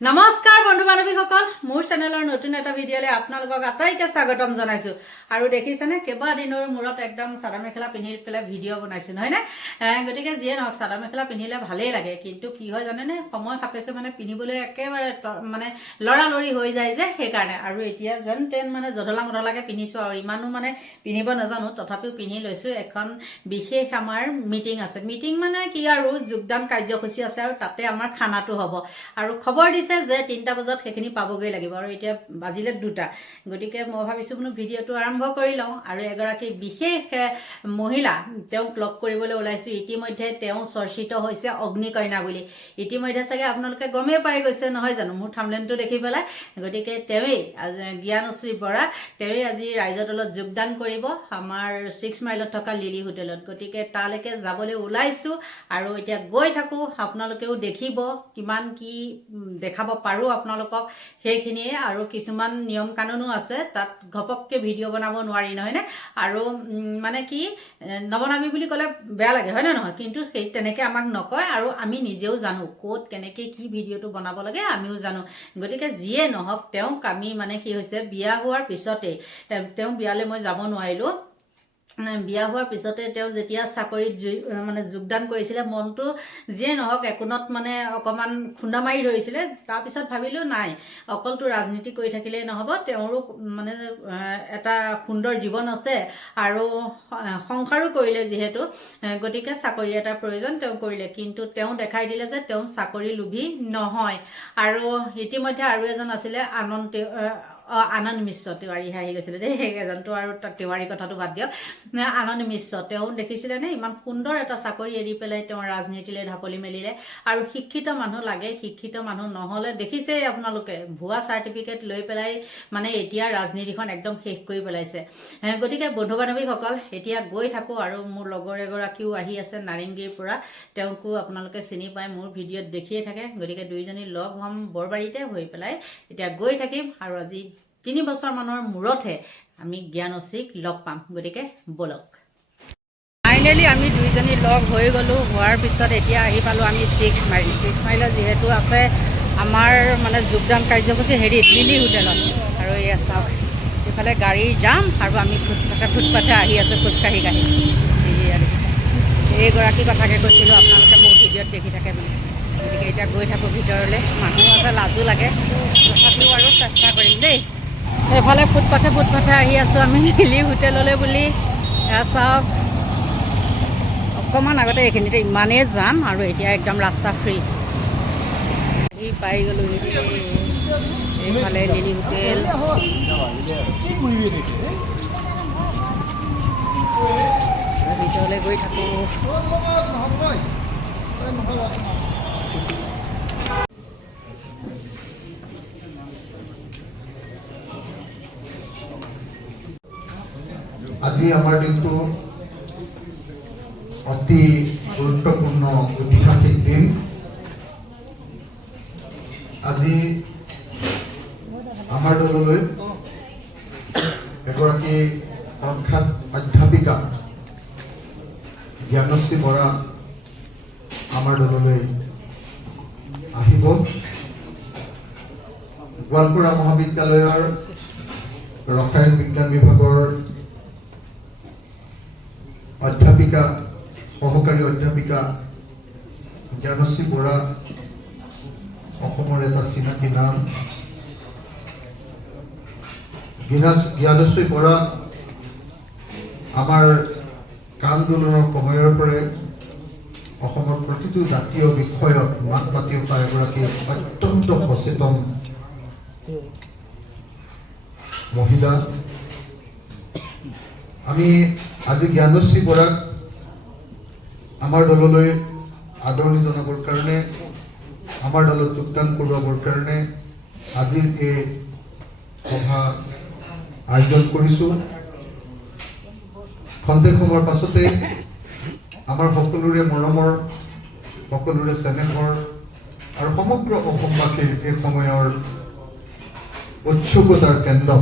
নমস্কাৰ বন্ধু বান্ধৱীসকল, মোৰ চেনেলৰ নতুন এটা ভিডিঅ'লৈ আপোনালোকক আটাইকে স্বাগতম জনাইছো। আৰু দেখিছেনে কেইবাদিনৰ মূৰত একদম চাদৰ মেখেলা পিন্ধি পেলাই ভিডিঅ' বনাইছো নহয় নে? গতিকে যিয়ে নহওক চাদৰ মেখেলা পিন্ধিলে ভালেই লাগে, কিন্তু কি হয় জানেনে, সময় সাপেক্ষে মানে পিন্ধিবলৈ একেবাৰে মানে লৰালৰি হৈ যায় যে, সেইকাৰণে। আৰু এতিয়া যেন তেন মানে জধলা মধলাকৈ পিন্ধিছোঁ আৰু ইমানো মানে পিন্ধিব নাজানো, তথাপিও পিন্ধি লৈছোঁ। এখন বিশেষ আমাৰ মিটিং আছে। মিটিং মানে কি আৰু যোগদান কাৰ্যসূচী আছে, আৰু তাতে আমাৰ খানাটো হ'ব। আৰু খবৰ দিছে যে 3টা বজাত সেইখিনি পাবগৈ লাগিব, আৰু এতিয়া বাজিলে 2টা। গতিকে মই ভাবিছোঁ বোলো ভিডিঅ'টো আৰম্ভ কৰি লওঁ। আৰু এগৰাকী বিশেষ মহিলা তেওঁক লগ কৰিবলৈ ওলাইছোঁ। ইতিমধ্যে তেওঁ চৰ্চিত হৈছে অগ্নিকন্যা বুলি। ইতিমধ্যে চাগে আপোনালোকে গমেই পাই গৈছে নহয় জানো, মোৰ থাম্বনেইলটো দেখি পেলাই। গতিকে তেওঁৱেই জ্ঞানশ্ৰী বৰা, তেওঁৱেই আজি ৰাইজৰ দলত যোগদান কৰিব আমাৰ 6 মাইলত থকা লিলি হোটেলত। গতিকে তালৈকে যাবলৈ ওলাইছোঁ, আৰু এতিয়া গৈ থাকোঁ। আপোনালোকেও দেখিব কিমান কি দেখাব পাৰোঁ আপোনালোকক সেইখিনিয়ে। আৰু কিছুমান নিয়ম কানুনো আছে, তাত ঘপককৈ ভিডিঅ' বনাব নোৱাৰি নহয়নে? আৰু মানে কি নবনাবি বুলি ক'লে বেয়া লাগে হয় নে নহয়? কিন্তু সেই তেনেকৈ আমাক নকয়, আৰু আমি নিজেও জানো ক'ত কেনেকৈ কি ভিডিঅ'টো বনাব লাগে, আমিও জানো। গতিকে যিয়ে নহওক, তেওঁক আমি মানে কি হৈছে, বিয়া হোৱাৰ পিছতেই তেওঁ বিয়ালৈ মই যাব নোৱাৰিলোঁ। বিয়া হোৱাৰ পিছতে তেওঁ যেতিয়া চাকৰিত মানে যোগদান কৰিছিলে, মনটো যিয়ে নহওক একোণত মানে অকণমান খুন্দা মাৰি ধৰিছিলে। তাৰপিছত ভাবিলোঁ নাই, অকলটো ৰাজনীতি কৰি থাকিলেই নহ'ব, তেওঁৰো মানে এটা সুন্দৰ জীৱন আছে, আৰু সংসাৰো কৰিলে যিহেতু, গতিকে চাকৰি এটাৰ প্ৰয়োজন তেওঁ কৰিলে। কিন্তু তেওঁ দেখাই দিলে যে তেওঁ চাকৰি লোভী নহয়। আৰু ইতিমধ্যে আৰু এজন আছিলে আনন্দ মিশ্ৰ, তিৱাৰীহে আহি গৈছিলে দেই এজনটো, আৰু তিৱাৰী কথাটো বাদ দিয়ক। আনন্দ মিশ্ৰ, তেওঁ দেখিছিলেনে ইমান সুন্দৰ এটা চাকৰি এৰি পেলাই তেওঁ ৰাজনীতিলৈ ঢাপলি মেলিলে। আৰু শিক্ষিত মানুহ লাগে, শিক্ষিত মানুহ নহ'লে দেখিছেই আপোনালোকে, ভুৱা চাৰ্টিফিকেট লৈ পেলাই মানে এতিয়া ৰাজনীতিখন একদম শেষ কৰি পেলাইছে। গতিকে বন্ধু বান্ধৱীসকল, এতিয়া গৈ থাকোঁ। আৰু মোৰ লগৰ এগৰাকীও আহি আছে নাৰেংগীৰ পৰা, তেওঁকো আপোনালোকে চিনি পায়, মোৰ ভিডিঅ'ত দেখিয়ে থাকে। গতিকে দুয়োজনী লগ হ'ম বৰবাৰীতে, হৈ পেলাই এতিয়া গৈ থাকিম। আৰু আজি 3 বছৰমানৰ মূৰতহে আমি জ্ঞানশ্ৰীক লগ পাম। গতিকে ব'লক। ফাইনেলি আমি দুইজনী লগ হৈ গ'লোঁ। হোৱাৰ পিছত এতিয়া আহি পালোঁ আমি 6 মাইল। 6 মাইলত যিহেতু আছে আমাৰ মানে যোগদান কাৰ্যসূচী হেৰিত লিলি হোটেলত। আৰু এয়া চাওক, ইফালে গাড়ীৰ জাম, আৰু আমি ফুটপাথে আহি আছোঁ খোজকাঢ়ি কাঢ়ি। এইগৰাকী কথাকে কৈছিলোঁ, আপোনালোকে মোৰ ভিডিঅ'ত দেখি থাকে বুলি। গতিকে এতিয়া গৈ থাকোঁ ভিতৰলৈ। মানুহ আছে, লাজো লাগে, তথাপিও আৰু চেষ্টা কৰিম দেই। এইফালে ফুটপাথে আহি আছোঁ আমি লিলি হোটেললৈ বুলি। এয়া চাওক, অকণমান আগতে এইখিনিতে ইমানেই যাম, আৰু এতিয়া একদম ৰাস্তা ফ্ৰী। আহি পাই গ'লোঁ এইফালে লিলি হোটেল। ভিতৰলৈ গৈ থাকোঁ। আজি আমাৰ দিনটো অতি গুৰুত্বপূৰ্ণ ঐতিহাসিক দিন। আজি আমাৰ দললৈ এগৰাকী প্ৰখ্যাত অধ্যাপিকা জ্ঞানশ্ৰী বৰা আমাৰ দললৈ আহিব। গোৱালপাৰা মহাবিদ্যালয়ৰ ৰসায়ন বিজ্ঞান বিভাগৰ অধ্যাপিকা, সহকাৰী অধ্যাপিকা জ্ঞানশ্ৰী বৰা অসমৰ এটা চিনাকি নাম। জ্ঞানশ্ৰী বৰা আমাৰ আন্দোলনৰ সময়ৰ পৰাই অসমৰ প্ৰতিটো জাতীয় বিষয়ত মাত মাতি উঠা এগৰাকী অত্যন্ত সচেতন মহিলা। আমি আজি জ্ঞানশ্ৰী বৰাক আমাৰ দললৈ আদৰণি জনাবৰ কাৰণে, আমাৰ দলত যোগদান কৰাবৰ কাৰণে আজিৰ এই সভা আয়োজন কৰিছোঁ। খন্তেক সময়ৰ পাছতে আমাৰ সকলোৰে মৰমৰ, সকলোৰে চেনেহৰ, আৰু সমগ্ৰ অসমবাসীৰ এই সময়ৰ উৎসুকতাৰ কেন্দ্ৰ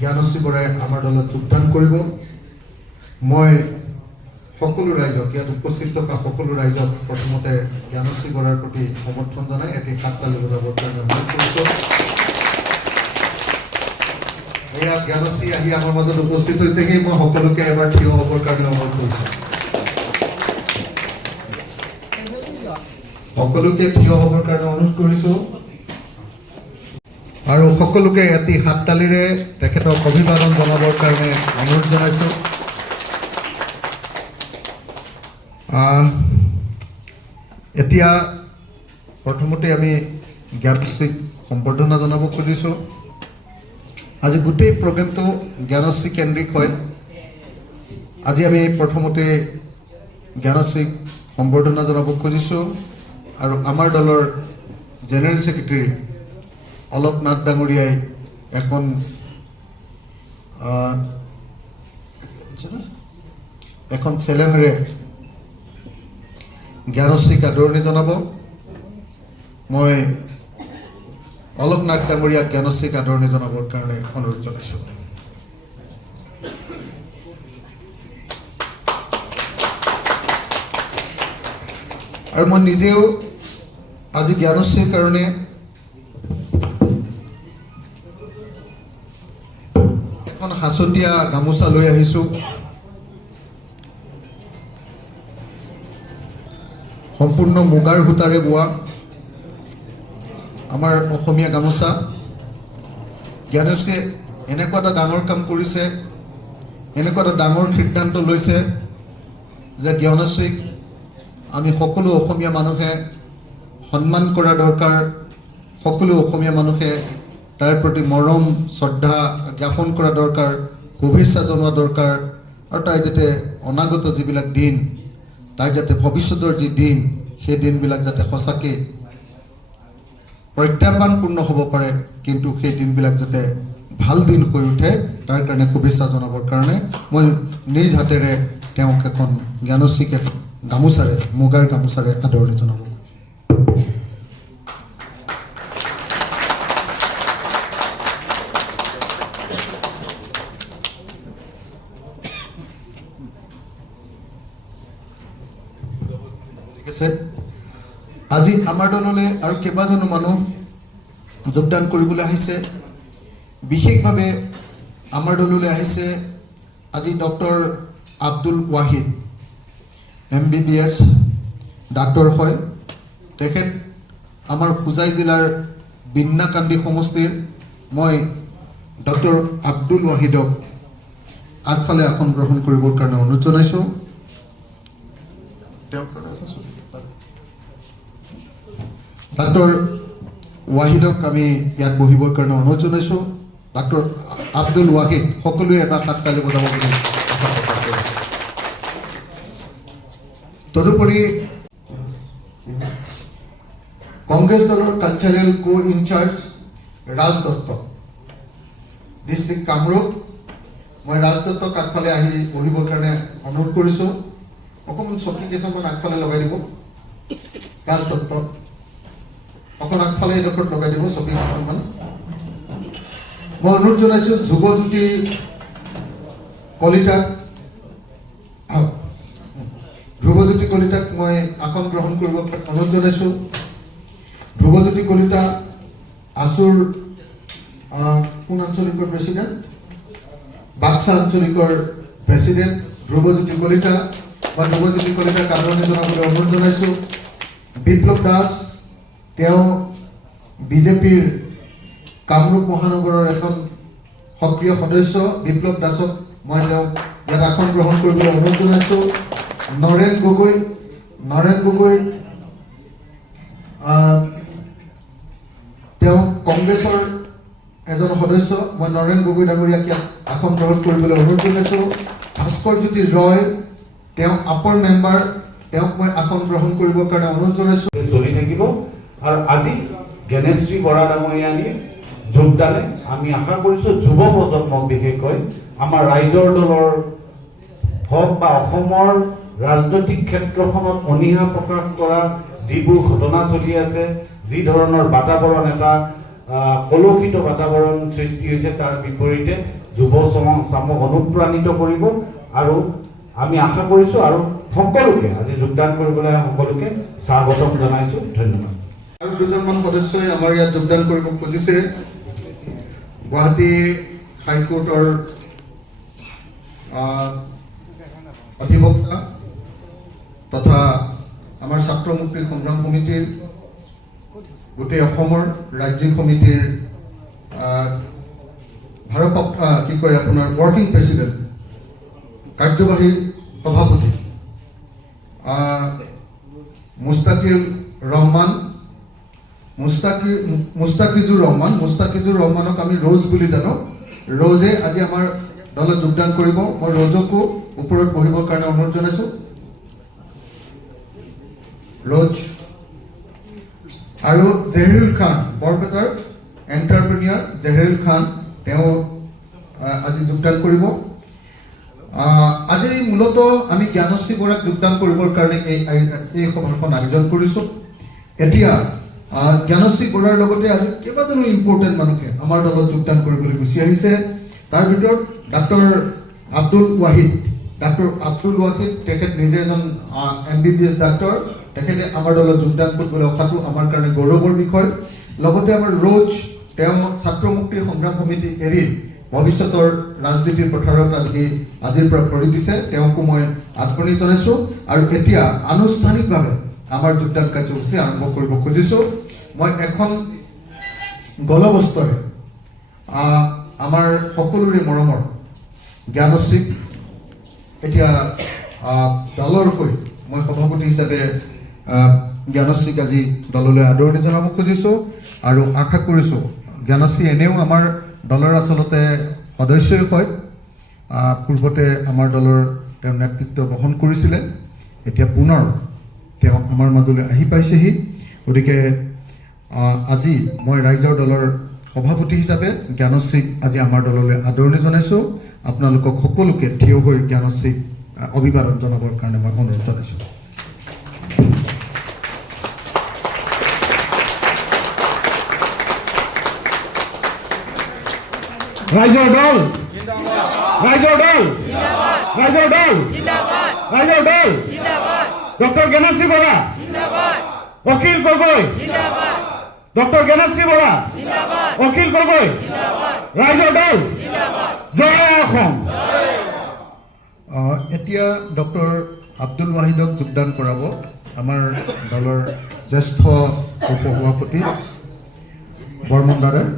জ্ঞানশ্ৰী বৰাই আমাৰ দলত যোগদান কৰিব। মই সকলো ৰাইজক ইয়াত উপস্থিত থকা সকলো ৰাইজক প্ৰথমতে জ্ঞানশ্ৰী বৰাৰ প্ৰতি সমৰ্থন জনাই এটি হাত তালি বজাবৰ কাৰণে অনুৰোধ কৰিছোঁ। এয়া জ্ঞানশ্ৰী আহি আমাৰ মাজত উপস্থিত হৈছেহি। মই সকলোকে এবাৰ থিয় হ'বৰ কাৰণে অনুৰোধ কৰিছোঁ। সকলোকে থিয় হ'বৰ কাৰণে অনুৰোধ কৰিছোঁ আৰু সকলোকে এটি হাত তালিৰে তেখেতক অভিবাদন জনাবৰ কাৰণে অনুৰোধ জনাইছোঁ। এতিয়া প্ৰথমতে আমি জ্ঞানশ্ৰীক সম্বৰ্ধনা জনাব খুজিছোঁ। আজি গোটেই প্ৰগ্ৰেমটো জ্ঞানশ্ৰী কেন্দ্ৰিক হয়। আজি আমি প্ৰথমতে জ্ঞানশ্ৰীক সম্বৰ্ধনা জনাব খুজিছোঁ আৰু আমাৰ দলৰ জেনেৰেল ছেক্ৰেটাৰী অলক নাথ ডাঙৰীয়াই এখন চেলেঙেৰে জ্ঞানশ্ৰীক আদৰণি জনাব। মই অলক নাথ ডাঙৰীয়াক জ্ঞানশ্ৰীক আদৰণি জনাবৰ কাৰণে অনুৰোধ জনাইছোঁ। আৰু মই নিজেও আজি জ্ঞানশ্ৰীৰ কাৰণে এখন সাঁচতীয়া গামোচা লৈ আহিছোঁ। সম্পূৰ্ণ মুগাৰ সূতাৰে বোৱা আমাৰ অসমীয়া গামোচা। জ্ঞানশ্ৰীয়ে এনেকুৱা এটা ডাঙৰ কাম কৰিছে, এনেকুৱা এটা ডাঙৰ সিদ্ধান্ত লৈছে যে জ্ঞানশ্ৰীক আমি সকলো অসমীয়া মানুহে সন্মান কৰা দৰকাৰ। সকলো অসমীয়া মানুহে তাৰ প্ৰতি মৰম শ্ৰদ্ধা জ্ঞাপন কৰা দৰকাৰ, শুভেচ্ছা জনোৱা দৰকাৰ আৰু তাই যাতে অনাগত যিবিলাক দিন, তাই যাতে ভৱিষ্যতৰ যি দিন, সেই দিনবিলাক যাতে সঁচাকৈ প্ৰত্যাহ্বানপূৰ্ণ হ'ব পাৰে, কিন্তু সেই দিনবিলাক যাতে ভাল দিন হৈ উঠে, তাৰ কাৰণে শুভেচ্ছা জনাবৰ কাৰণে মই নিজ হাতেৰে তেওঁক এখন জ্ঞানশ্ৰীক গামোচাৰে, মুগাৰ গামোচাৰে আদৰণি জনাব। ঠিক আছে। আজি আমাৰ দললৈ আৰু কেইবাজনো মানুহ যোগদান কৰিবলৈ আহিছে। বিশেষভাৱে আমাৰ দললৈ আহিছে আজি doctor Abdul Wahid, MBBS doctor হয়। তেখেত আমাৰ হোজাই জিলাৰ বিন্নাকান্দি সমষ্টিৰ। মই ডক্টৰ আব্দুল ৱাহিদক আগফালে আসন গ্ৰহণ কৰিবৰ কাৰণে অনুৰোধ জনাইছোঁ। ডাক্তৰ ৱাহিদক আমি ইয়াত বহিবৰ কাৰণে অনুৰোধ জনাইছোঁ। ডাক্তৰ আব্দুল ৱাহিদ, সকলোৱে এটা হাত তালি বজাব বুলি আশা প্ৰকাশ কৰিছোঁ। তদুপৰি কংগ্ৰেছ দলৰ কালচাৰেল কো ইনচাৰ্জ ৰাজ দত্ত, ডিষ্ট্ৰিক্ট কামৰূপ। মই ৰাজ দত্তক আগফালে আহি বহিবৰ কাৰণে অনুৰোধ কৰিছোঁ। অকণমান চকী কেইখনমান আগফালে লগাই দিব। ৰাজ দত্ত অকণ আগফালে এডোখৰত লগাই দিব চকী কেইখনমান। মই অনুৰোধ জনাইছোঁ ধ্ৰুৱজ্যোতি কলিতাক, ধ্ৰুৱজ্যোতি কলিতাক মই আসন গ্ৰহণ কৰিব অনুৰোধ জনাইছোঁ। ধ্ৰুৱজ্যোতি কলিতা আছুৰ কোন আঞ্চলিকৰ প্ৰেচিডেণ্ট? বাক্সা আঞ্চলিকৰ প্ৰেচিডেণ্ট ধ্ৰুৱজ্যোতি কলিতা বা ধ্ৰুৱজ্যোতি কলিতাক আদৰণি জনাবলৈ অনুৰোধ জনাইছোঁ। বিপ্লৱ দাস, তেওঁ বিজেপিৰ কামৰূপ মহানগৰৰ এখন সক্ৰিয় সদস্য। বিপ্লৱ দাসক মই তেওঁক ইয়াত আসন গ্ৰহণ কৰিবলৈ অনুৰোধ জনাইছোঁ। নৰেন গগৈ, তেওঁ কংগ্ৰেছৰ এজন সদস্য। মই নৰেন গগৈ ডাঙৰীয়াক ইয়াত আসন গ্ৰহণ কৰিবলৈ অনুৰোধ জনাইছোঁ। ভাস্কৰজ্যোতি ৰয়, তেওঁ আপৰ মেম্বাৰ, তেওঁক মই আসন গ্ৰহণ কৰিবৰ কাৰণে অনুৰোধ জনাইছোঁ। চলি থাকিব আৰু আজি জ্ঞানশ্ৰী বৰা ডাঙৰীয়ানী যোগদানে আমি আশা কৰিছোঁ যুৱ প্ৰজন্মক, বিশেষকৈ আমাৰ ৰাইজৰ দলৰ হওক বা অসমৰ ৰাজনৈতিক ক্ষেত্ৰখনত অনীহা প্ৰকাশ কৰা যিবোৰ ঘটনা চলি আছে, যি ধৰণৰ বাতাবৰণ, এটা কলুষিত বাতাবৰণ সৃষ্টি হৈছে, তাৰ বিপৰীতে যুৱ চামক অনুপ্ৰাণিত কৰিব আৰু আমি আশা কৰিছোঁ আৰু সকলোকে আজি যোগদান কৰিবলৈ সকলোকে স্বাগতম জনাইছোঁ। ধন্যবাদ। আৰু দুজনমান সদস্যই আমাৰ ইয়াত যোগদান কৰিব খুজিছে। গুৱাহাটী হাইকোৰ্টৰ অধিবক্তা তথা আমাৰ ছাত্ৰ মুক্তি সংগ্ৰাম সমিতিৰ গোটেই অসমৰ ৰাজ্যিক সমিতিৰ আপোনাৰ ৱৰ্কিং প্ৰেচিডেণ্ট কাৰ্যবাহী সভাপতি মুস্তাকিজুৰ ৰহমানক আমি ৰোজ বুলি জানো। ৰোজে আজি আমাৰ দলত যোগদান কৰিব। মই ৰোজকো ওপৰত বহিবৰ কাৰণে অনুৰোধ জনাইছোঁ। ৰোজ আৰু জেহৰুল খান, বৰপেটাৰ এণ্টাৰপ্ৰেনিয়াৰ জেহৰুল খান, তেওঁ আজি যোগদান কৰিব। আজি মূলতঃ আমি জ্ঞানশ্ৰী বৰাক যোগদান কৰিবৰ কাৰণে এই সভাখন আয়োজন কৰিছোঁ। এতিয়া জ্ঞানশ্ৰী বৰাৰ লগতে আজি কেইবাজনো ইম্পৰ্টেণ্ট মানুহে আমাৰ দলত যোগদান কৰিবলৈ গুচি আহিছে। তাৰ ভিতৰত ডাক্তৰ আব্দুল ৱাহিদ, তেখেত নিজে এজন MBBS ডাক্তৰ। তেখেতে আমাৰ দলত যোগদান কৰিবলৈ অহাটো আমাৰ কাৰণে গৌৰৱৰ বিষয়। লগতে আমাৰ ৰোজ, তেওঁ ছাত্ৰ মুক্তি সংগ্ৰাম সমিতি এৰি ভৱিষ্যতৰ ৰাজনীতিৰ পথাৰত আজিৰ পৰা ভৰি দিছে। তেওঁকো মই আদৰণি জনাইছোঁ। আৰু এতিয়া আনুষ্ঠানিকভাৱে আমাৰ যোগদান কাৰ্যসূচী আৰম্ভ কৰিব খুজিছোঁ। মই এখন গলবস্ত্ৰৰে আমাৰ সকলোৰে মৰমৰ জ্ঞানশ্ৰীক এতিয়া দলৰ হৈ মই সভাপতি হিচাপে জ্ঞানশ্ৰীক আজি দললৈ আদৰণি জনাব খুজিছোঁ। আৰু আশা কৰিছোঁ জ্ঞানশ্ৰী এনেও আমাৰ দলৰ আচলতে সদস্যই হয়। পূৰ্বতে আমাৰ দলৰ তেওঁ নেতৃত্ব বহন কৰিছিলে। এতিয়া পুনৰ তেওঁ আমাৰ মাজলৈ আহি পাইছেহি। গতিকে আজি মই ৰাইজৰ দলৰ সভাপতি হিচাপে জ্ঞানশ্ৰীক আজি আমাৰ দললৈ আদৰণি জনাইছোঁ। আপোনালোকক সকলোকে থিয় হৈ জ্ঞানশ্ৰীক অভিবাদন জনাবৰ কাৰণে মই অনুৰোধ জনাইছোঁ। ৰাইজৰ দল, ডক্টৰ জ্ঞানশ্ৰী বৰা, অখিল গগৈ, ডক্টৰ জ্ঞানশ্ৰী বৰা, অখিল গগৈ, ৰাইজৰ দল, জয় অসম। এতিয়া ডক্টৰ আব্দুল ৱাহিদক যোগদান কৰাব আমাৰ দলৰ জ্যেষ্ঠ উপসভাপতি বৰ্মন দাদাই।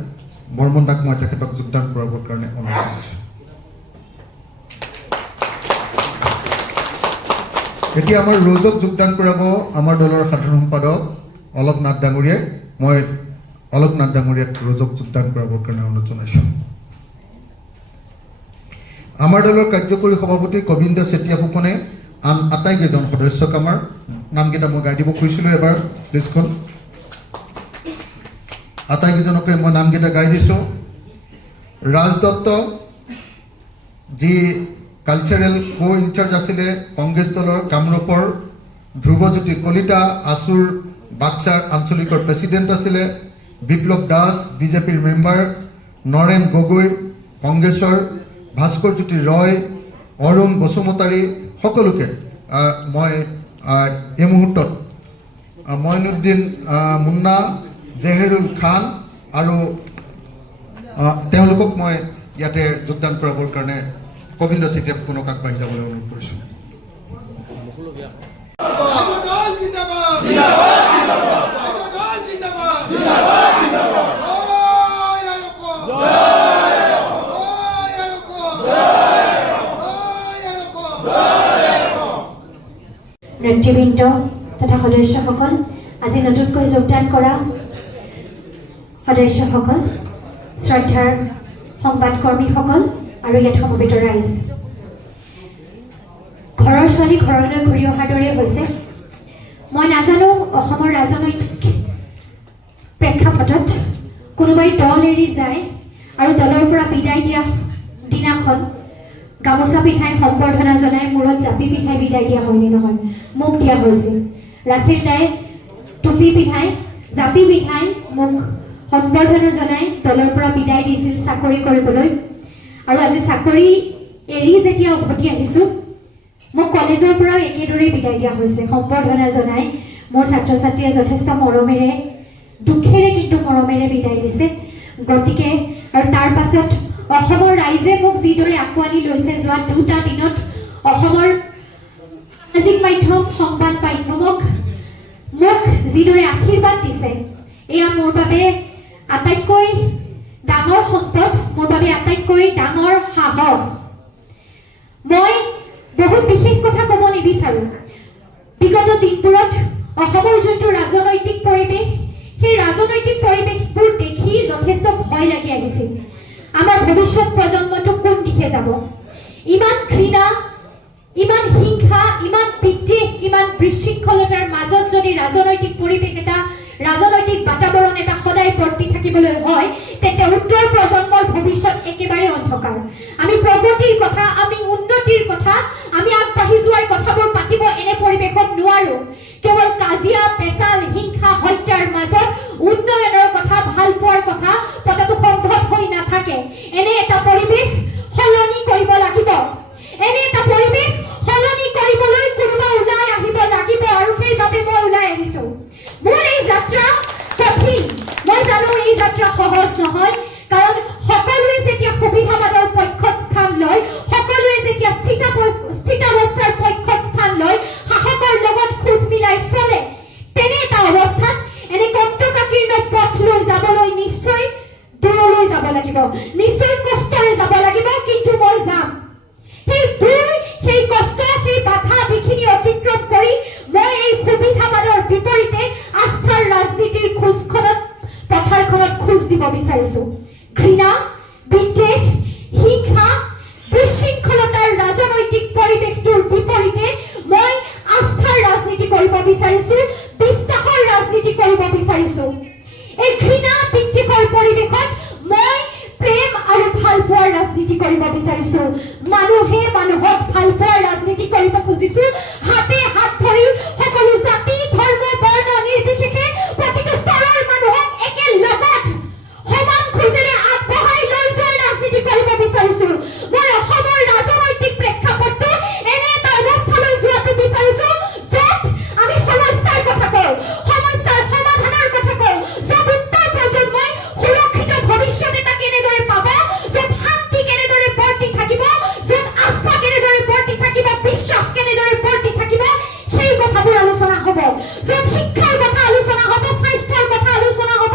বৰ্মন দাক মই তেখেতক যোগদান কৰাবৰ কাৰণে অনুৰোধ জনাইছোঁ। এতিয়া আমাৰ ৰোজক যোগদান কৰাব আমাৰ দলৰ সাধাৰণ সম্পাদক অলক নাথ ডাঙৰীয়াই। মই অলক নাথ ডাঙৰীয়াক ৰোজক যোগদান কৰাবৰ কাৰণে অনুৰোধ জনাইছোঁ। আমাৰ দলৰ কাৰ্যকৰী সভাপতি গোবিন্দ চেতিয়া ফুকনে আন আটাইকেইজন সদস্যক আমাৰ নামকেইটা মই গাই দিব খুজিছিলোঁ এবাৰ লিষ্টখন। আটাইকেইজনকে মই নামকেইটা গাই দিছোঁ। ৰাজ দত্ত, যি কালচাৰেল কো ইনচাৰ্জ আছিলে কংগ্ৰেছ দলৰ কামৰূপৰ। ধ্ৰুৱজ্যোতি কলিতা, আছুৰ বাক্সাৰ আঞ্চলিকৰ প্ৰেচিডেণ্ট আছিলে। বিপ্লৱ দাস, বিজেপিৰ মেম্বাৰ। নৰেন গগৈ, কংগ্ৰেছৰ। ভাস্কৰজ্যোতি ৰয়, অৰুণ বসুমতাৰী, সকলোকে মই এই মুহূৰ্তত মইনুদ্দিন মুন্না, জেহেৰুল খান আৰু তেওঁলোকক মই ইয়াতে যোগদান কৰাবৰ কাৰণে গোবিন্দ চেতিয়া ফুকনক আগবাঢ়ি যাবলৈ অনুৰোধ কৰিছোঁ। নেতৃবৃন্দ তথা সদস্যসকল, আজি নতুনকৈ যোগদান কৰা সদস্যসকল, শ্ৰদ্ধাৰ সংবাদকৰ্মীসকল আৰু ইয়াত সমবেত ৰাইজ, ঘৰৰ ছোৱালী ঘৰলৈ ঘূৰি অহাৰ দৰে হৈছে। মই নাজানো অসমৰ ৰাজনৈতিক প্ৰেক্ষাপটত কোনোবাই দল এৰি যায় আৰু দলৰ পৰা বিদায় দিয়া দিনাখন গামোচা পিন্ধাই সম্বৰ্ধনা জনাই মূৰত জাপি পিন্ধাই বিদায় দিয়া হয়নে নহয়? মোক দিয়া হৈছিল। ৰাছিল দাই টুপি পিন্ধাই জাপি পিন্ধাই মোক সম্বৰ্ধনা জনাই দলৰ পৰা বিদায় দিছিল চাকৰি কৰিবলৈ। আৰু আজি চাকৰি এৰি যেতিয়া উভতি আহিছোঁ, মোক কলেজৰ পৰাও একেদৰে বিদায় দিয়া হৈছে সম্বৰ্ধনা জনাই মোৰ ছাত্ৰ ছাত্ৰীয়ে যথেষ্ট মৰমেৰে দুখেৰে কিন্তু মৰমেৰে বিদায় দিছে গতিকে আৰু তাৰ পাছত অসমৰ ৰাইজে মোক যিদৰে আঁকোৱালি লৈছে যোৱা দুটা দিনত অসমৰ সামাজিক মাধ্যম সংবাদ মাধ্যমক মোক যিদৰে আশীৰ্বাদ দিছে এয়া মোৰ বাবে আটাইতকৈ ডাঙৰ সম্পদ মোৰ বাবে আটাইতকৈ ডাঙৰ সাহস মই বহুত বিশেষ কথা ক'ব নিবিচাৰো বিগত দিনবোৰত অসমৰ যোনটো ৰাজনৈতিক পৰিৱেশ সেই ৰাজনৈতিক পৰিৱেশবোৰ দেখি যথেষ্ট ভয় লাগি আহিছিল আমাৰ ভৱিষ্যত প্ৰজন্মটো কোন দিশে যাব ইমান ঘৃণা ইমান হিংসা ইমান বিদ্বেষ ইমান বিশৃংখলতাৰ মাজত যদি ৰাজনৈতিক পৰিৱেশ এটা ৰাজনৈতিক বাতাবৰণ এটা সদায় বৰ্তি থাকিবলৈ হয় তেন্তে উত্তৰ প্ৰজন্মৰ ভৱিষ্যত একেবাৰে অন্ধকাৰ আমি প্ৰগতিৰ কথা আমি উন্নতিৰ কথা আমি আগবাঢ়ি যোৱাৰ কথাবোৰ পাতিব এনে পৰিৱেশত নোৱাৰো কেৱল কাজিয়া পেচাল হিংসা হত্যাৰ মাজত উন্নয়নৰ কথা ভাল পোৱাৰ কথা পতাটো সম্ভৱ হৈ নাথাকে এনে এটা পৰিৱেশ সলনি কৰিব লাগিব এনে এটা পৰিৱেশ সলনি কৰিবলৈ কোনোবা ওলাই আহিব লাগিব আৰু সেইবাবে মই ওলাই আহিছো মোৰ এই যাত্ৰা কঠিন মই জানো এই যাত্ৰা সহজ নহয় কাৰণ সকলোৱে যেতিয়া সুবিধাবাদৰ পক্ষত স্থান লয় সকলোৱে যেতিয়া স্থিতাৱস্থাৰ পক্ষত স্থান লয় শাসকৰ লগত খোজ মিলাই চলে তেনে এটা অৱস্থাত এনে কণ্টকাকীৰ্ণ পথ লৈ যাবলৈ নিশ্চয় দূৰলৈ যাব লাগিব নিশ্চয় কষ্টৰে যাব লাগিব কিন্তু মই যাম সেই দূৰ সেই কষ্ট সেই বাধা বিঘিনি অতিক্ৰম কৰি মই এই সুবিধাবাদৰ বিপৰীতে আস্থাৰ ৰাজনীতিৰ খোজখনত পথাৰখনত খোজ দিব বিচাৰিছো ঘৃণা বিদ্বেষ হিংসা বিশৃংখলতাৰ ৰাজনৈতিক পৰিৱেশটোৰ বিপৰীতে মই আস্থাৰ ৰাজনীতি কৰিব বিচাৰিছো বিশ্বাসৰ ৰাজনীতি কৰিব বিচাৰিছো এই ঘৃণা বিদ্বেষৰ পৰিৱেশত মই প্ৰেম আৰু ভাল পোৱাৰ ৰাজনীতি কৰিব বিচাৰিছো মানুহে মানুহক ভাল পোৱাৰ ৰাজনীতি কৰিব খুজিছো হাতে হাত ধৰি সকলো জাতি ধৰ্ম বৰ্ণ নিৰ্বিশেষে প্ৰতিটো স্তৰৰ মানুহক একে লগত সমান খোজেৰে আগবঢ়াই লৈ যোৱাৰ ৰাজনীতি কৰিব বিচাৰিছো মই অসমৰ ৰাজনৈতিক প্ৰেক্ষাপটটো এনে এটা অৱস্থালৈ যোৱাটো বিচাৰিছো য'ত আমি সমস্যাৰ কথা কওঁ সমস্যাৰ সমাধানৰ কথা কওঁ য'ত উত্তৰ প্ৰজন্মই সুৰক্ষিত ভৱিষ্যত এটা কেনেদৰে পাব য'ত শান্তি কেনেদৰে বৰ্তি থাকিব য'ত আস্থা কেনেদৰে বৰ্তি থাকিব বিশ্বাস কেনেদৰে বৰ্তি থাকিব সেই কথাবোৰ আলোচনা হ'ব য'ত শিক্ষাৰ কথা আলোচনা হ'ব স্বাস্থ্যৰ কথা আলোচনা হ'ব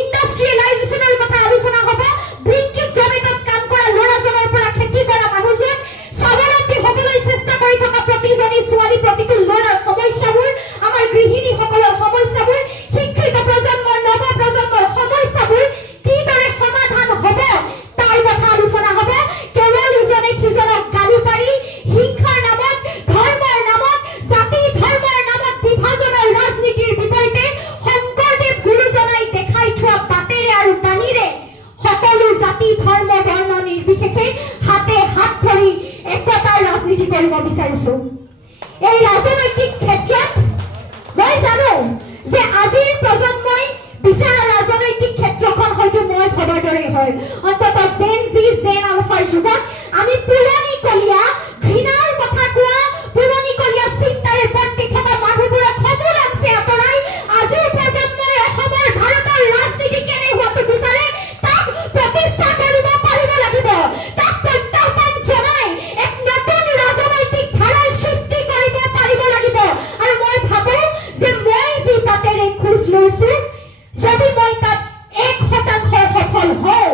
ইণ্ডাষ্ট্ৰিয়েলাইজেশ্যনৰ কথা আলোচনা হ'ব ব্লিংকিট জমেটত কাম কৰা ল'ৰাজনৰ পৰা খেতি কৰা মানুহজন স্বাৱলম্বী হ'বলৈ চেষ্টা কৰি থকা প্ৰতিজনী ছোৱালী প্ৰতিটো ল'ৰাৰ সমস্যাবোৰ আমাৰ গৃহিণীসকলৰ সমস্যাবোৰ শিক্ষিত প্ৰজন্মৰ নৱ প্ৰজন্মৰ সমস্যাবোৰ কিদৰে সমাধান হ'ব তাৰ কথা আলোচনা হ'ব কেৱল ইজনে সিজনক গালি পাৰি হিংসাৰ নামত ধৰ্মৰ নামত জাতি ধৰ্মৰ নামত বিভাজনৰ ৰাজনীতিৰ বিপৰীতে শংকৰদেৱ গুৰুজনাই দেখাই থোৱা বাটেৰে আৰু বাণীৰে সকলো জাতি ধৰ্ম বৰ্ণ নিৰ্বিশেষে হাতে হাত ধৰি একতাৰ ৰাজনীতি কৰিব বিচাৰিছো এই ৰাজনৈতিক ক্ষেত্ৰত মই জানো যে আজিৰ প্ৰজন্মই বিচৰা ৰাজনৈতিক ক্ষেত্ৰখন হয়তো মই ভবাৰ দৰে হয় অন্ততঃ জেন আলফাৰ যুগত আমি পুৰণিকলীয়া ঘৃণাৰ কথা কোৱা পুৰণিকলীয়া চিন্তাৰে বৰ্তি থকা মানুহবোৰক সমূল অংশে আঁতৰাই আজিৰ প্ৰজন্মই অসমৰ ভাৰতৰ ৰাজনীতি কেনে হোৱাটো বিচাৰে তাক প্ৰতিষ্ঠা কৰিব পাৰিব লাগিব তাক প্ৰত্যাহ্বান জনাই এক নতুন ৰাজনৈতিক ধাৰাৰ সৃষ্টি কৰিব পাৰিব লাগিব আৰু মই ভাবো যে মই যি বাটেৰে খোজ লৈছো যদি মই তাত 1% সফল হওঁ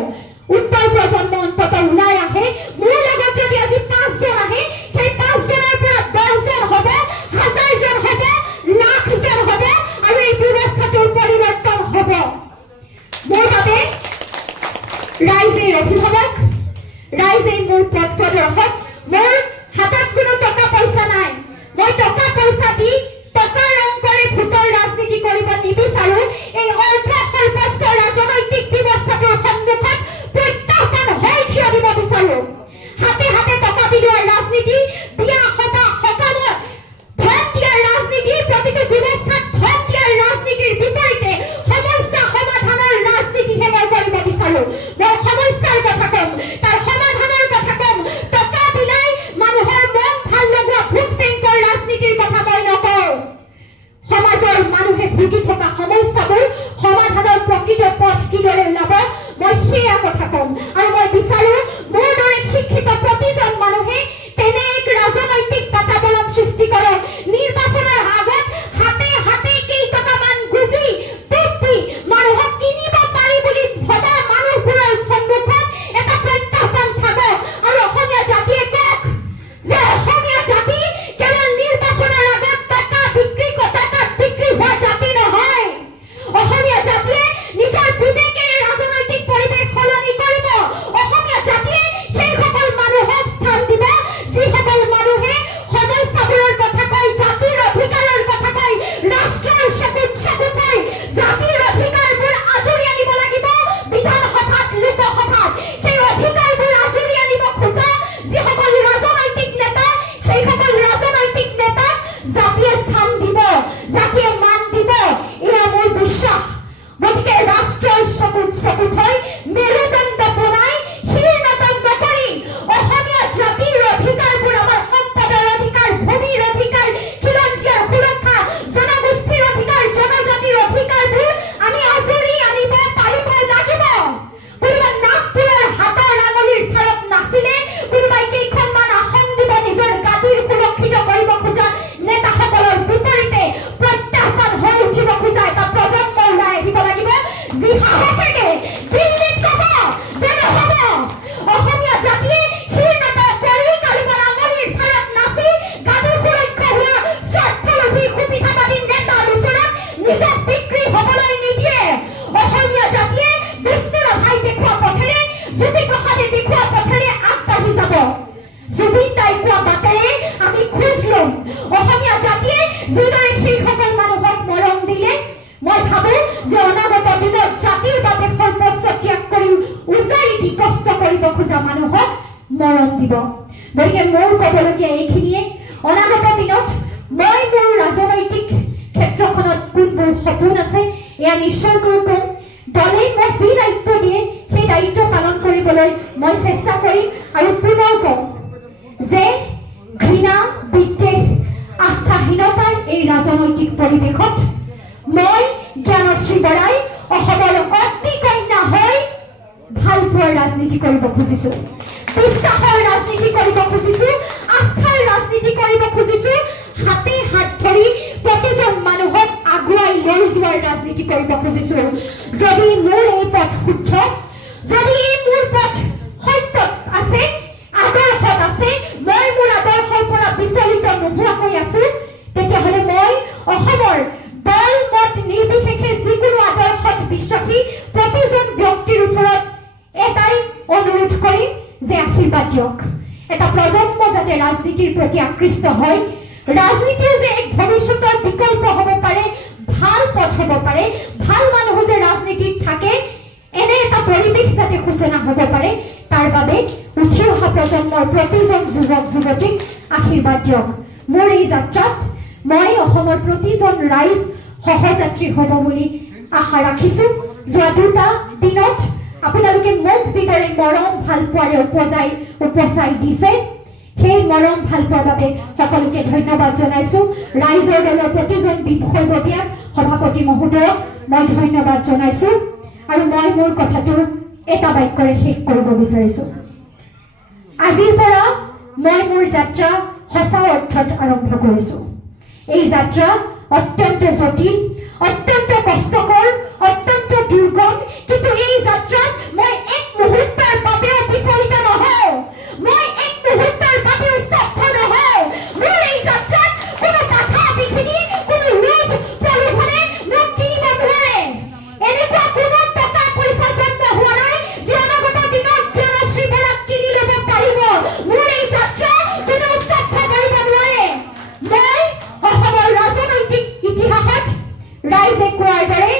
ভুগি থকা সমস্যাবোৰ সমাধানৰ প্ৰকৃত পথ কিদৰে ওলাব মই সেয়া কথা ক'ম। আৰু মই বিচাৰো মোৰ দৰে শিক্ষিত প্ৰতিজন মানুহে তেনে এক ৰাজনৈতিক বাতাবৰণ সৃষ্টি কৰক। নিৰ্বাচনৰ আগত হাতে হাতে কেইটকামান গুজি টুপি মানুহক কিনিব পাৰি বুলি ভবা মানুহবোৰৰ সন্মুখত এটা প্ৰত্যাহ্বান থাকক। আৰু অসমীয়া জাতিয়ে কওক যে অসমীয়া জাতি কেৱল নিৰ্বাচনৰ আগত টকাত বিক্ৰী হোৱা জাতি নহয়। অসমীয়া জাতিয়ে নিজৰ বিবেকেৰে ৰাজনৈতিক পৰিৱেশ সলনি কৰিব। অসমীয়া জাতিয়ে সেইসকল মানুহক স্থান দিব যিসকল মানুহে সমস্যাবোৰৰ কথা কয়, জাতিৰ অধিকাৰৰ কথা কয়, ৰাষ্ট্ৰৰ চকুত চকু থৈ জাতিৰ অধিকাৰবোৰ আজৰি আনিব লাগিব বিধানসভাত, লোকসভাত। সেই অধিকাৰবোৰ আজৰি আনিব খোজা যিসকল ৰাজনৈতিক নেতা, সেইসকল ৰাজনৈতিক নেতাক জাতিয়ে স্থান দিব, জাতিয়ে মান দিব, এয়া মোৰ বিশ্বাস। গতিকে ৰাষ্ট্ৰৰ চকুত চকু থৈ মেৰুদণ্ড বনাই হীনদণ্ড কৰি অসমীয়া জাতিৰ অধিকাৰবোৰ, আমাৰ সম্পদৰ অধিকাৰ, ভূমিৰ অধিকাৰ, খিলঞ্জীয়াৰ সুৰক্ষা, জনগোষ্ঠীৰ অধিকাৰ, জনজাতিৰ অধিকাৰবোৰ আমি আজৰি আনিব পাৰিব লাগিব। কোনোবা নাগপুৰৰ হাতৰ আঙুলিৰ ঠাইত নাছিলে, কোনোবাই কেইখনমান আসন দিব নিজৰ গাদীৰ সুৰক্ষিত কৰিব খোজা নেতাসকলৰ বিপৰীতে প্ৰত্যাহ্বান হৈ উঠিব খোজা এটা প্ৰজন্ম ওলাই আহিব লাগিব যি সাহসেৰে দিল্লীত ক'ব যে নহ'ব। অসমীয়া জাতিয়ে হীনতা কৰি কাৰোবাৰ আঙুলিৰ ঠাইত নাচি গাদী সুৰক্ষা হোৱা স্বাৰ্থলোভী সুবিধাবাদী নেতাৰ ওচৰত নিজক বিক্ৰী হ'বলৈ নিদিয়ে। অসমীয়া জাতিয়ে বিষ্ণুৰাভাই দেখুওৱা পথেৰে, জ্যোতিপ্ৰসাদে দেখুওৱা পথেৰে আগবাঢ়ি যাব। জুবিন দাই কোৱা বাটেৰে আমি খোজ ল'ম। অসমীয়া জাতিয়ে যিদৰে সেইসকল মানুহক মৰম দিলে, মই ভাবো যে অনাগত দিনত জাতিৰ বাবে সৰ্বস্ব ত্যাগ কৰি উজাৰি দি কষ্ট কৰিব খোজা মানুহক মৰম দিব। গতিকে মোৰ ক'বলগীয়া এইখিনিয়ে। অনাগত দিনত মই মোৰ ৰাজনৈতিক ক্ষেত্ৰখনত কোনবোৰ সপোন আছে এয়া নিশ্চয়কৈ ক'ম। দলে মোক যি দায়িত্ব দিয়ে সেই দায়িত্ব পালন কৰিবলৈ মই চেষ্টা কৰিম। আৰু পুনৰ ক'ম যে ঘৃণা, বিদ্বেষ, আস্থাহীনতাৰ এই ৰাজনৈতিক পৰিৱেশত মই জ্ঞানশ্ৰী বৰাই অসমৰ অগ্নিকন্যা হৈ ভাল পোৱাৰ ৰাজনীতি কৰিব খুজিছো, বিশ্বাসৰ ৰাজনীতি কৰিব খুজিছো, আস্থাৰ ৰাজনীতি কৰিব খুজিছো, হাতে হাত ধৰি প্ৰতিজন মানুহক আগুৱাই লৈ যোৱাৰ ৰাজনীতি কৰিব খুজিছো। যদি মোৰ এই পথ শুদ্ধ, যদি এই মোৰ পথ সত্যত আছে, আদৰ্শত আছে, মই মোৰ আদৰ্শৰ পৰা বিচলিত নোহোৱাকৈ আছো, তেতিয়াহ'লে মই অসমৰ দল মত নিৰ্বিশেষে যিকোনো আদৰ্শত বিশ্বাসী প্ৰতিজন ব্যক্তিৰ ওচৰত এটাই অনুৰোধ কৰিম যে আশীৰ্বাদ দিয়ক। এটা প্ৰজন্ম যাতে ৰাজনীতিৰ প্ৰতি আকৃষ্ট হয়, ৰাজনীতিও যে এক ভৱিষ্যতৰ বিকল্প হ'ব পাৰে, ভাল পথ হ'ব পাৰে, ভাল মানুহ যে ৰাজনীতিত থাকে, এনে এটা পৰিৱেশ যাতে সূচনা হ'ব পাৰে, তাৰ বাবে উঠি অহা প্ৰজন্মৰ প্ৰতিজন যুৱক যুৱতীক আশীৰ্বাদ দিয়ক। মোৰ এই যাত্ৰাত মই অসমৰ প্ৰতিজন ৰাইজ সহযাত্ৰী হ'ব বুলি আশা ৰাখিছো। যোৱা 2টা দিনত আপোনালোকে মোক যিদৰে মৰম ভাল পোৱাৰে উপচাই দিছে, সেই মৰম ভাল পোৱাৰ বাবে সকলোকে ধন্যবাদ জনাইছো। ৰাইজৰ দলৰ প্ৰতিজন বিষয়ববীয়াক, সভাপতি মহোদয়ক মই ধন্যবাদ জনাইছো। আৰু মই মোৰ কথাটো এটা বাক্যৰে শেষ কৰিব বিচাৰিছো। আজিৰ পৰা মই মোৰ যাত্ৰা সঁচা অৰ্থত আৰম্ভ কৰিছো। এই যাত্ৰা অত্যন্ত জটিল, অত্যন্ত কষ্টকৰ, অত্যন্ত দুৰ্গম, কিন্তু এই যাত্ৰাত মই এক মুহূৰ্তৰ বাবেও বিচলিত নহওঁ, মই এক মুহূৰ্তৰ বাবেও স্তব্ধ নহওঁ। মোৰ এই যাত্ৰাত কোনো বাধা বিঘিনি, কোনো লোভ প্ৰলোভনে মোক কিনিব নোৱাৰে। এনেকুৱা কোনো টকা পইচা জন্ম হোৱা নাই যে অনাগত দিনত জ্ঞানশ্ৰী বৰাক কিনি ল'ব পাৰিব। মোৰ এই যাত্ৰা কোনেও স্তব্ধ কৰিব নোৱাৰে। মই অসমৰ ৰাজনৈতিক ইতিহাসত ৰাইজে কোৱাৰ দৰে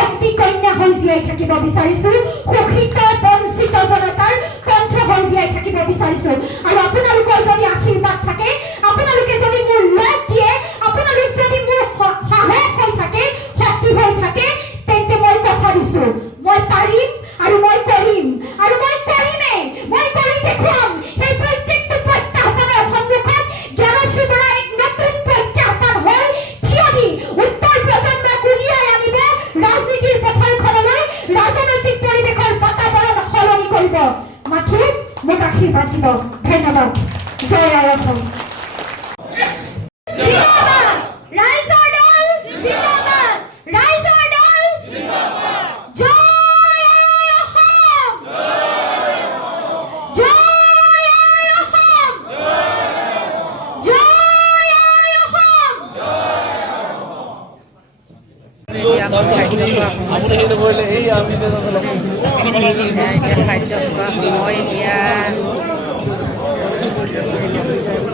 অগ্নিকন্যা হৈ জীয়াই থাকিব বিচাৰিছো, শোষিত বঞ্চিত জনতাৰ কণ্ঠ হৈ জীয়াই থাকিব বিচাৰিছো। আৰু আপোনালোকৰ যদি আশীৰ্বাদ থাকে, আপোনালোকে যদি মোৰ লগ দিয়ে, আপোনালোক যদি মোৰ সাহস হৈ থাকে, শক্তি হৈ থাকে, তেন্তে মই কথা দিছো মই পাৰিম আৰু মই কৰিম, আৰু মই কৰিমেই, মই কৰি দেখুৱাম। সেই প্ৰত্যেকটো প্ৰত্যাহ্বানৰ সন্মুখত জ্ঞানশ্ৰী বৰা এক নতুন প্ৰত্যাহ্বান হৈ থিয় দি উত্তৰ প্ৰজন্মক দিব ধন্যবাদ জয় আই অসম জিন্দাবাদ ৰাইজৰ দল জিন্দাবাদ ৰাইজৰ দল জিন্দাবাদ জয় আই অসম জয় আই অসম জয় আই অসম এতিয়া আমাৰ খাদ্য খোৱা সময় এতিয়া খাদ্য খোৱা সময় এতিয়া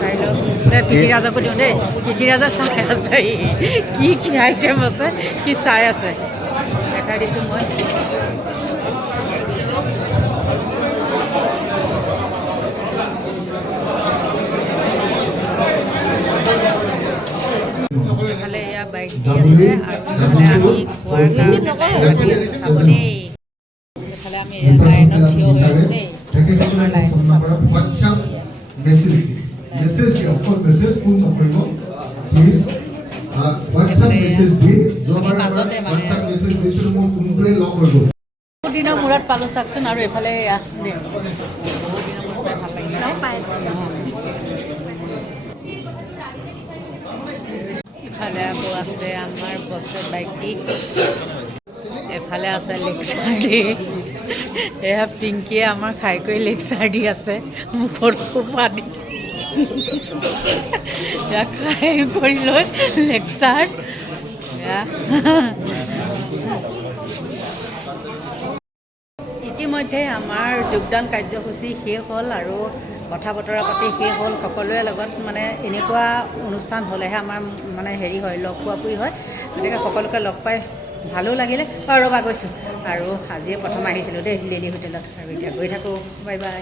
চাই লওক পিঠিৰাজকো দিওঁ দেই পিঠিৰাজে চাই আছে কি আইটেম আছে কি চাই আছে দেখাই দিছোঁ মই এইফালে এয়া বাইক দি আছে আৰু এইফালে আমি খোৱাৰ কাৰণে লাগি আছোঁ চাব দেই এইফালে আমি লাইনত থিয় হৈছোঁ দেই আমাৰ লাইন হোৱাটছআপ মেছেজ দি অকল মেছেজ ফোন নকৰিব প্লিজ হোৱাটছআপ মেছেজ দি যোৱাবাৰ হোৱাটছআপ মেছেজ দিছিলোঁ মোৰ ফোনটোৱে লক হৈ গ'ল বহুত দিনৰ মূৰত পালোঁ চাওকচোন আৰু এইফালে এয়া দেই বহুত দিনৰ মূৰত পাই ভাল লাগিলে ইফালে আকৌ আছে আমাৰ বছে বাইক দি এফালে আছে লেকচাৰ দি এয়া পিংকিয়ে আমাৰ খাই কৰি লেকচাৰ দি আছে মুখত খোপা দি এয়া খাই কৰি লৈ লেকচাৰ এয়া ইতিমধ্যে আমাৰ যোগদান কাৰ্যসূচী শেষ হ'ল আৰু কথা বতৰা পাতি শেষ হ'ল সকলোৰে লগত মানে এনেকুৱা অনুষ্ঠান হ'লেহে আমাৰ মানে হেৰি হয় লগ পোৱাপুৰি হয় গতিকে সকলোকে লগ পাই ভালো লাগিলে ৰ'বা গৈছোঁ আৰু আজিয়ে প্ৰথম আহিছিলোঁ দেই লিলি হোটেলত আৰু এতিয়া গৈ থাকোঁ বাই বাই